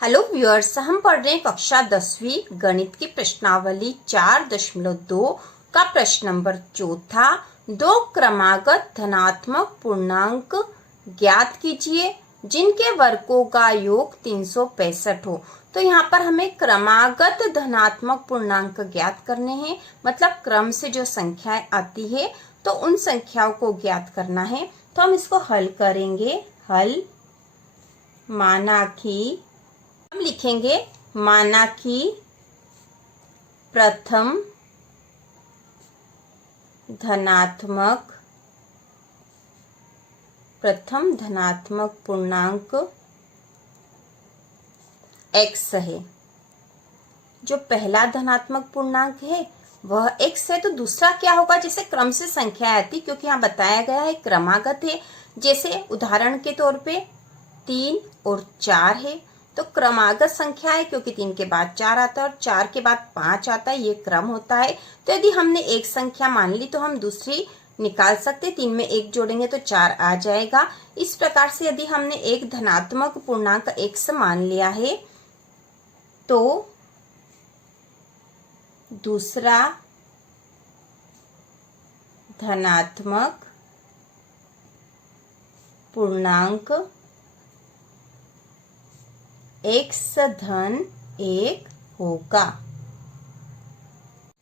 Hello viewers, हम पढ़ रहे हैं कक्षा 10वीं गणित की प्रश्नावली 4.2 का प्रश्न नंबर चौथा। दो क्रमागत धनात्मक पूर्णांक ज्ञात कीजिए जिनके वर्गों का योग 365 हो। तो यहाँ पर हमें क्रमागत धनात्मक पूर्णांक ज्ञात करने हैं, मतलब क्रम से जो संख्याएं आती है तो उन संख्याओं को ज्ञात करना है। तो हम इसको हल करेंगे। हल माना कि हम लिखेंगे माना कि प्रथम धनात्मक पूर्णांक x है। जो पहला धनात्मक पूर्णांक है वह x है। तो दूसरा क्या होगा? जैसे क्रम से संख्या आती, क्योंकि यहाँ बताया गया है क्रमागत है। जैसे उदाहरण के तौर पे 3 और 4 है, तो क्रमागत संख्या है क्योंकि 3 के बाद 4 आता है और 4 के बाद 5 आता है, ये क्रम होता है। तो यदि हमने एक संख्या मान ली तो हम दूसरी निकाल सकते, 3 में 1 जोड़ेंगे तो 4 आ जाएगा। इस प्रकार से यदि हमने एक धनात्मक पूर्णांक x मान लिया है तो दूसरा धनात्मक पूर्णांक x धन 1 होगा।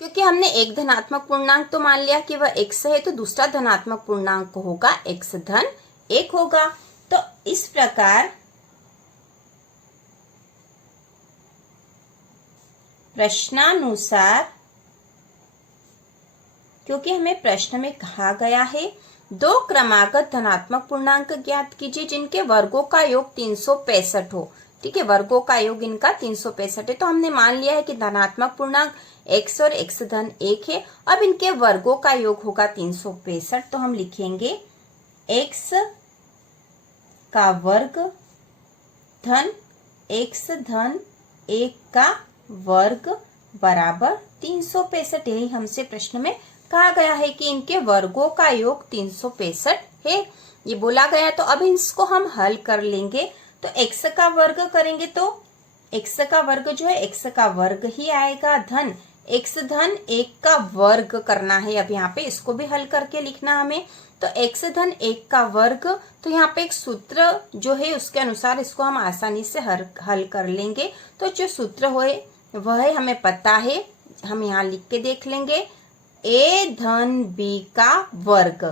क्योंकि हमने एक धनात्मक पूर्णांक तो मान लिया कि वह x है, तो दूसरा धनात्मक पूर्णांक होगा x धन 1 होगा। तो इस प्रकार प्रश्नानुसार, क्योंकि हमें प्रश्न में कहा गया है दो क्रमागत धनात्मक पूर्णांक ज्ञात कीजिए जिनके वर्गों का योग 365 हो। ठीक है, वर्गों का योग इनका 365 है। तो हमने मान लिया है कि धनात्मक पूर्णांक x और x धन 1 है। अब इनके वर्गों का योग होगा 365। तो हम लिखेंगे x का वर्ग धन x धन 1 का वर्ग बराबर 365। यही हमसे प्रश्न में कहा गया है कि इनके वर्गों का योग 365 है, ये बोला गया। तो अब इसको हम हल कर लेंगे। तो x का वर्ग करेंगे तो x का वर्ग जो है x का वर्ग ही आएगा, धन x धन 1 का वर्ग करना है। अब यहाँ पे इसको भी हल करके लिखना हमें। तो x धन 1 का वर्ग, तो यहाँ पे एक सूत्र जो है उसके अनुसार इसको हम आसानी से हल कर लेंगे। तो जो सूत्र होए वह हमें पता है, हम यहाँ लिख के देख लेंगे। a धन b का वर्ग,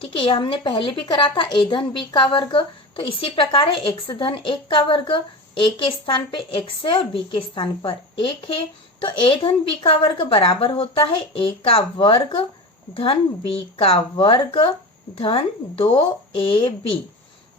ठीक है, यह हमने पहले भी करा था, a धन b का वर्ग। तो इसी प्रकार है x धन 1 का वर्ग, a के स्थान पे x है और b के स्थान पर 1 है। तो a धन b का वर्ग बराबर होता है a का वर्ग धन b का वर्ग धन 2ab।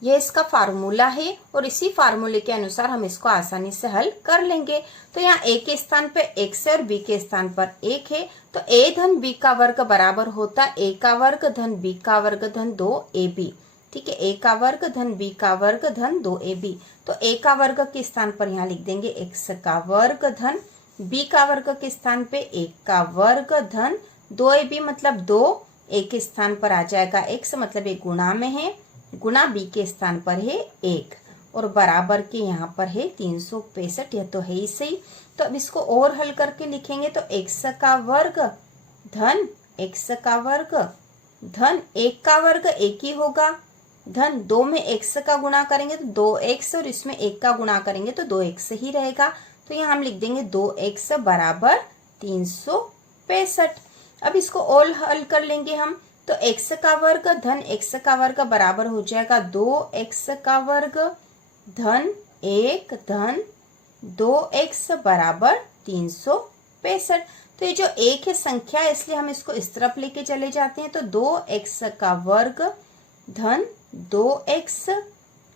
यह इसका फार्मूला है और इसी फार्मूले के अनुसार हम इसको आसानी से हल कर लेंगे। तो यहाँ a के स्थान पे x है और b के स्थान पर 1 है। तो a धन b का वर्ग बराबर होता है a का वर्ग धन b का वर्ग धन 2ab। ठीक है, a का वर्ग धन b का वर्ग धन 2ab। तो a का वर्ग के स्थान पर यहाँ लिख देंगे x का वर्ग धन b का वर्ग के स्थान पे 1 का वर्ग धन 2ab, मतलब 2 a के स्थान पर आ जाएगा x, मतलब एक गुणा में है, गुणा b के स्थान पर है 1 और बराबर के यहाँ पर है 365। यह तो है ही सही। तो अब इसको और हल करके लिखेंगे तो x का वर्ग धन x का वर्ग धन 1 का वर्ग 1 ही होगा, धन 2 में x का गुणा करेंगे तो 2x और इसमें 1 का गुणा करेंगे तो 2x ही रहेगा। तो यहाँ हम लिख देंगे 2x बराबर 365। अब इसको और हल कर लेंगे हम। तो x का वर्ग धन x का वर्ग बराबर हो जाएगा 2x का वर्ग धन 1 धन 2x बराबर 365। तो ये जो 1 है संख्या, इसलिए हम इसको इस तरफ लेके चले जाते हैं। तो 2x का वर्ग धन 2x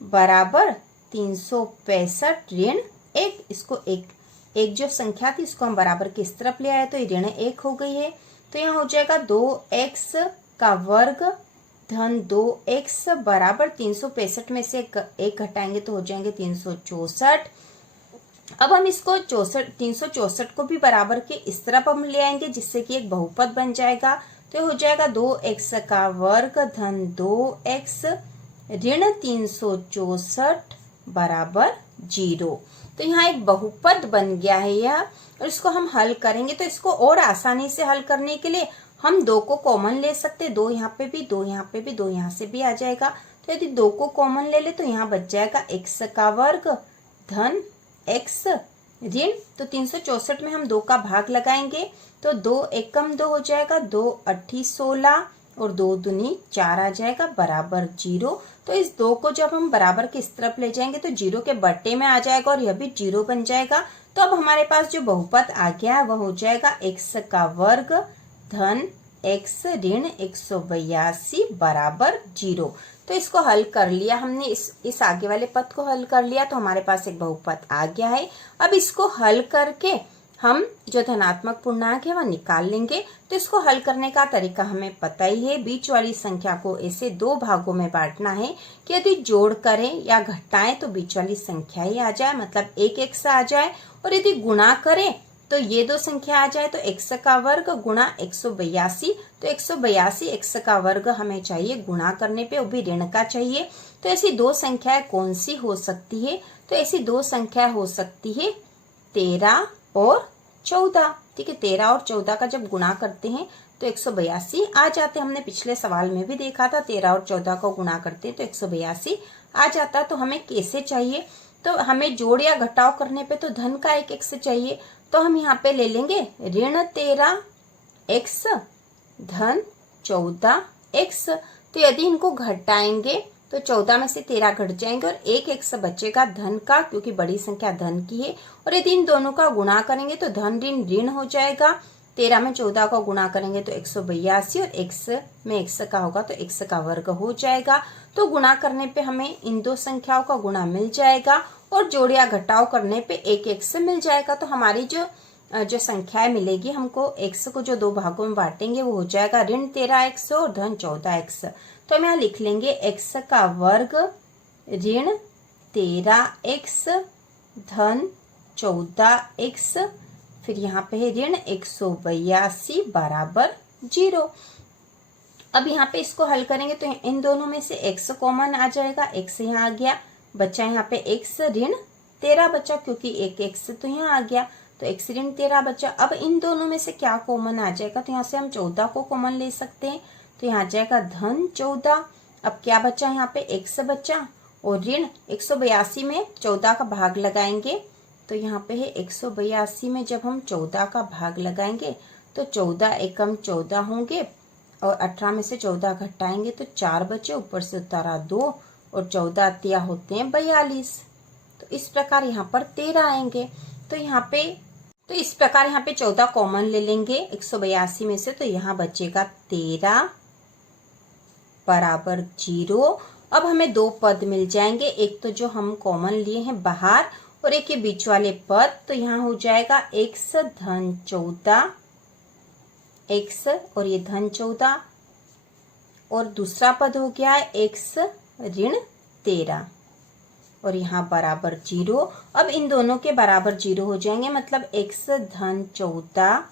बराबर 365 ऋण 1। इसको एक जो संख्या थी इसको हम बराबर के इस तरफ ले आए तो ये ऋण 1 हो गई है। तो यहाँ हो जाएगा 2x का वर्ग धन 2x बराबर 365 में से 1 घटाएंगे तो हो जाएंगे 364। अब हम इसको 364 को भी बराबर के इस तरफ हम ले आएंगे जिससे कि एक बहुपद बन जाएगा। तो हो जाएगा 2x का वर्ग धन 2x ऋण 364 बराबर 0। तो यहाँ एक बहुपद बन गया है यह, और इसको हम हल करेंगे। तो इसको और आसानी से हल करने के लिए हम 2 को कॉमन ले सकते, 2 यहाँ पे भी, 2 यहाँ पे भी, 2 यहाँ से भी आ जाएगा। तो यदि 2 को कॉमन ले ले तो यहाँ बच जाएगा x का वर्ग धन x ऋण, तो 364 में हम 2 का भाग लगाएंगे तो 2 एकम 2 हो जाएगा, 2 अट्ठी 16 और 2 दूनी 4 आ जाएगा बराबर 0। तो इस 2 को जब हम बराबर की इस तरफ ले जाएंगे तो 0 के बट्टे में आ जाएगा और यह भी 0 बन जाएगा। तो अब हमारे पास जो बहुपद आ गया है वह हो जाएगा x का वर्ग धन x ऋण 182 बराबर 0। तो इसको हल कर लिया हमने, इस आगे वाले पद को हल कर लिया तो हमारे पास एक बहुपद आ गया है। अब इसको हल करके हम जो धनात्मक पूर्णांक है वह निकाल लेंगे। तो इसको हल करने का तरीका हमें पता ही है, बीच वाली संख्या को ऐसे 2 भागों में बांटना है कि यदि जोड़ करें या घटाएं तो बीच वाली संख्या ही आ जाए, मतलब एक x आ जाए, और यदि गुणा करें तो ये 2 संख्या आ जाए तो x का वर्ग गुणा 182। तो 182 x का वर्ग हमें चाहिए गुणा करने पे, वो भी ऋण का चाहिए। तो ऐसी 2 संख्याएं कौन सी हो सकती है? तो ऐसी 2 संख्या हो सकती है 13 और 14। ठीक है, 13 और 14 का जब गुणा करते हैं तो 182 आ जाते हैं। हमने पिछले सवाल में भी देखा था 13 और 14 को गुणा करते हैं तो 182 आ जाता। तो हमें कैसे चाहिए? तो हमें जोड़ या घटाव करने पे तो धन का एक x चाहिए, तो हम यहाँ पे ले लेंगे ऋण 13x धन 14x। तो यदि इनको घटाएंगे तो 14 में से 13 घट जाएंगे और एक x बचेगा धन का, क्योंकि बड़ी संख्या धन की है। और यदि इन दोनों का गुणा करेंगे तो धन ऋण ऋण हो जाएगा। 13 में 14 को गुणा करेंगे तो 182 और x में x का होगा तो x का वर्ग हो जाएगा। तो गुणा करने पे हमें इन 2 संख्याओं का गुणा मिल जाएगा और जोड़ या घटाव करने पे एक x मिल जाएगा। तो हमारी जो संख्याएं मिलेगी हमको, x को जो 2 भागों में बांटेंगे वो हो जाएगा ऋण 13x और धन 14x। तो हम यहाँ लिख लेंगे x का वर्ग ऋण 13x धन 14x, फिर यहाँ पे है ऋण 182 बराबर 0। अब यहाँ पे इसको हल करेंगे तो इन दोनों में से x कॉमन आ जाएगा, x यहाँ आ गया, बचा यहाँ पे x ऋण 13 बचा, क्योंकि एक x तो यहाँ आ गया तो x ऋण 13 बचा। अब इन दोनों में से क्या कॉमन आ जाएगा? तो यहाँ से हम 14 को कॉमन ले सकते हैं, तो यहाँ आ जाएगा धन 14। अब क्या बचा? यहाँ पे x बचा और ऋण 182 में 14 का भाग लगाएंगे तो यहाँ पे है 182 में जब हम 14 का भाग लगाएंगे तो 14 एकम 14 होंगे और 18 में से 14 घटाएंगे तो 4 बचे, ऊपर से उतारा 2 और 14 तिया होते हैं 42। तो इस प्रकार यहाँ पर 13 आएंगे। तो इस प्रकार यहाँ पे 14 कॉमन ले लेंगे 182 में से, तो यहाँ बचेगा 13 बराबर 0। अब हमें 2 पद मिल जाएंगे, एक तो जो हम कॉमन लिए हैं बाहर और एक ये बीच वाले पद। तो यहाँ हो जाएगा x धन 14 x और ये धन 14 और दूसरा पद हो गया है x ऋण 13 और यहाँ बराबर 0। अब इन दोनों के बराबर 0 हो जाएंगे, मतलब x धन 14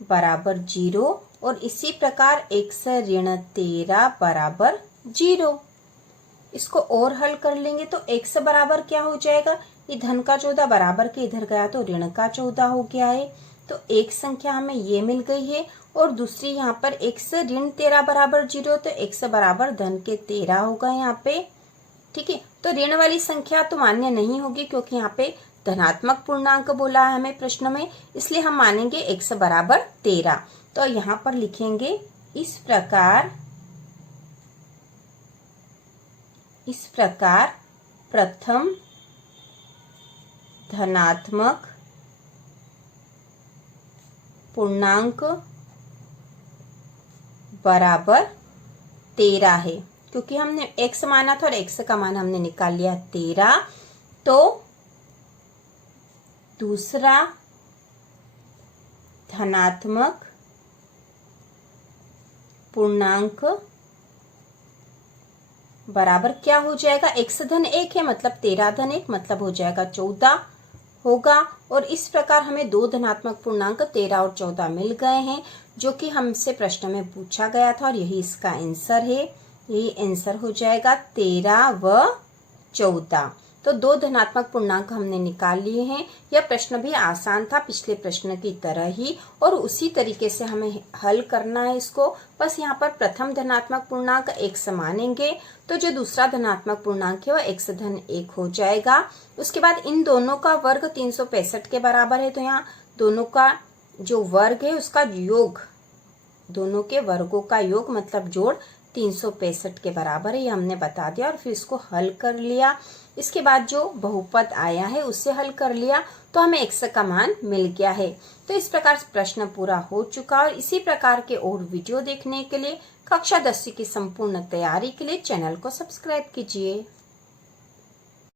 बराबर 0 और इसी प्रकार x ऋण 13 बराबर 0। इसको और हल कर लेंगे तो x बराबर क्या हो जाएगा? ये धन का 14 बराबर के इधर गया तो ऋण का 14 हो गया है। तो एक संख्या हमें ये मिल गई है और दूसरी यहाँ पर x ऋण 13 बराबर 0, तो x बराबर धन के 13 होगा यहाँ पे। ठीक है, तो ऋण वाली संख्या तो मान्य नहीं होगी क्योंकि यहाँ पे धनात्मक पूर्णांक बोला है हमें प्रश्न में, इसलिए हम मानेंगे x बराबर 13। तो यहाँ पर लिखेंगे इस प्रकार प्रथम धनात्मक पूर्णांक बराबर 13 है, क्योंकि हमने x माना था और x का मान हमने निकाल लिया 13। तो दूसरा धनात्मक पूर्णांक बराबर क्या हो जाएगा? x धन 1 है मतलब 13 धन 1 मतलब हो जाएगा 14 होगा। और इस प्रकार हमें 2 धनात्मक पूर्णांक 13 और 14 मिल गए हैं, जो कि हमसे प्रश्न में पूछा गया था और यही इसका आंसर है। यही आंसर हो जाएगा 13 व 14। तो 2 धनात्मक पूर्णांक हमने निकाल लिए हैं। यह प्रश्न भी आसान था पिछले प्रश्न की तरह ही, और उसी तरीके से हमें हल करना है इसको। बस यहाँ पर प्रथम धनात्मक पूर्णांक x मानेंगे, तो जो दूसरा धनात्मक पूर्णांक है वह x धन 1 हो जाएगा। उसके बाद इन दोनों का वर्ग 365 के बराबर है, तो यहाँ दोनों का जो वर्ग है उसका योग, दोनों के वर्गों का योग मतलब जोड़ 365 के बराबर है, ये हमने बता दिया और फिर इसको हल कर लिया। इसके बाद जो बहुपद आया है उससे हल कर लिया, तो हमें x का मान मिल गया है। तो इस प्रकार से प्रश्न पूरा हो चुका। और इसी प्रकार के और वीडियो देखने के लिए, कक्षा 10वीं की संपूर्ण तैयारी के लिए चैनल को सब्सक्राइब कीजिए।